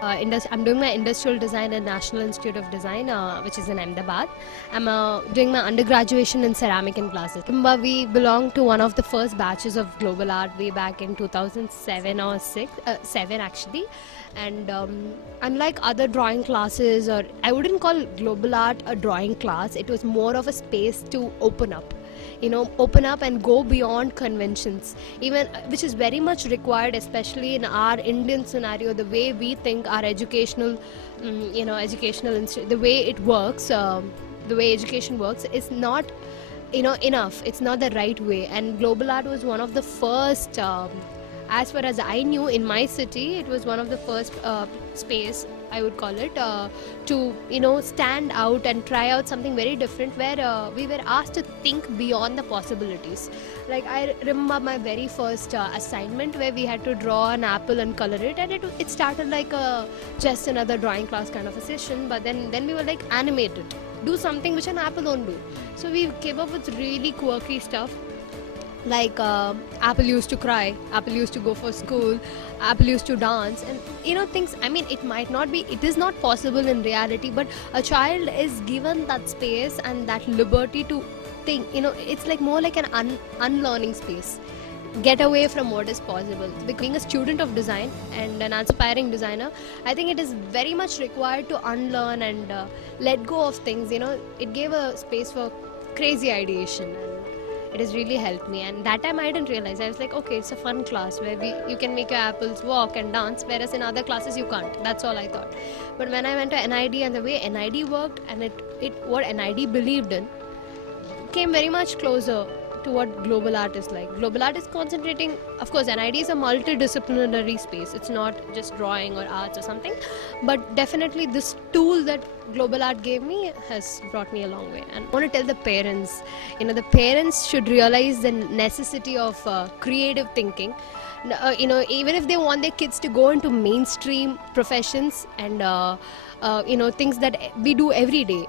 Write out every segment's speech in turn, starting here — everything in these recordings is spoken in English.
I'm doing my industrial design at National Institute of Design, which is in Ahmedabad. I'm doing my undergraduation in ceramic and glasses. We belong to one of the first batches of global art way back in 2007 or 7 actually. And unlike other drawing classes, or I wouldn't call global art a drawing class, it was more of a space to open up. Open up and go beyond conventions, even which is very much required, especially in our Indian scenario. The way we think our educational, the way it works, the way education works is not, enough. It's not the right way. And global art was one of the first. As far as I knew, in my city, it was one of the first space, I would call it, to stand out and try out something very different, where we were asked to think beyond the possibilities. Like, I remember my very first assignment where we had to draw an apple and color it, and it started like just another drawing class kind of a session. But then we were like, animate it, do something which an apple won't do. So we came up with really quirky stuff. Like Apple used to cry, Apple used to go for school, Apple used to dance, and things. I mean, it is not possible in reality, but a child is given that space and that liberty to think. It's like more like an unlearning space. Get away from what is possible. Being a student of design and an aspiring designer, I think it is very much required to unlearn and let go of things. It gave a space for crazy ideation. It has really helped me, and that time I didn't realize. I was like, okay, it's a fun class where you can make your apples walk and dance, whereas in other classes you can't. That's all I thought. But when I went to NID, and the way NID worked and what NID believed in came very much closer to what global art is like. Global art is concentrating, of course, NID is a multidisciplinary space. It's not just drawing or arts or something, but definitely this tool that global art gave me has brought me a long way. And I want to tell the parents, the parents should realize the necessity of creative thinking. Even if they want their kids to go into mainstream professions and things that we do every day,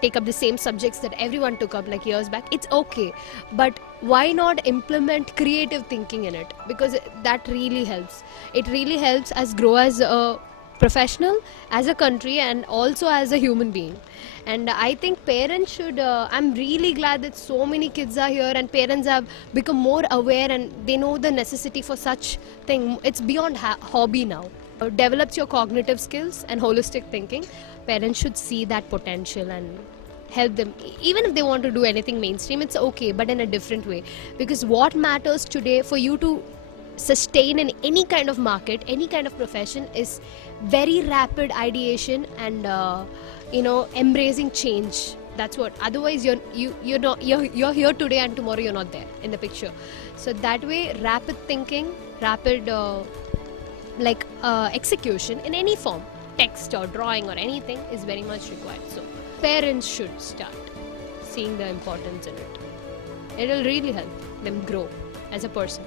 take up the same subjects that everyone took up like years back, it's okay. But why not implement creative thinking in it? Because that really helps. It really helps us grow as a professional, as a country, and also as a human being. And I think parents should, I'm really glad that so many kids are here and parents have become more aware and they know the necessity for such thing. It's beyond hobby now. Develops your cognitive skills and holistic thinking. Parents should see that potential and help them. Even if they want to do anything mainstream, it's okay, but in a different way. Because what matters today for you to sustain in any kind of market, any kind of profession, is very rapid ideation and embracing change. That's what. Otherwise, you're here today and tomorrow you're not there in the picture. So that way, rapid thinking, rapid execution in any form, text or drawing or anything, is very much required. So parents should start seeing the importance in it. It will really help them grow as a person.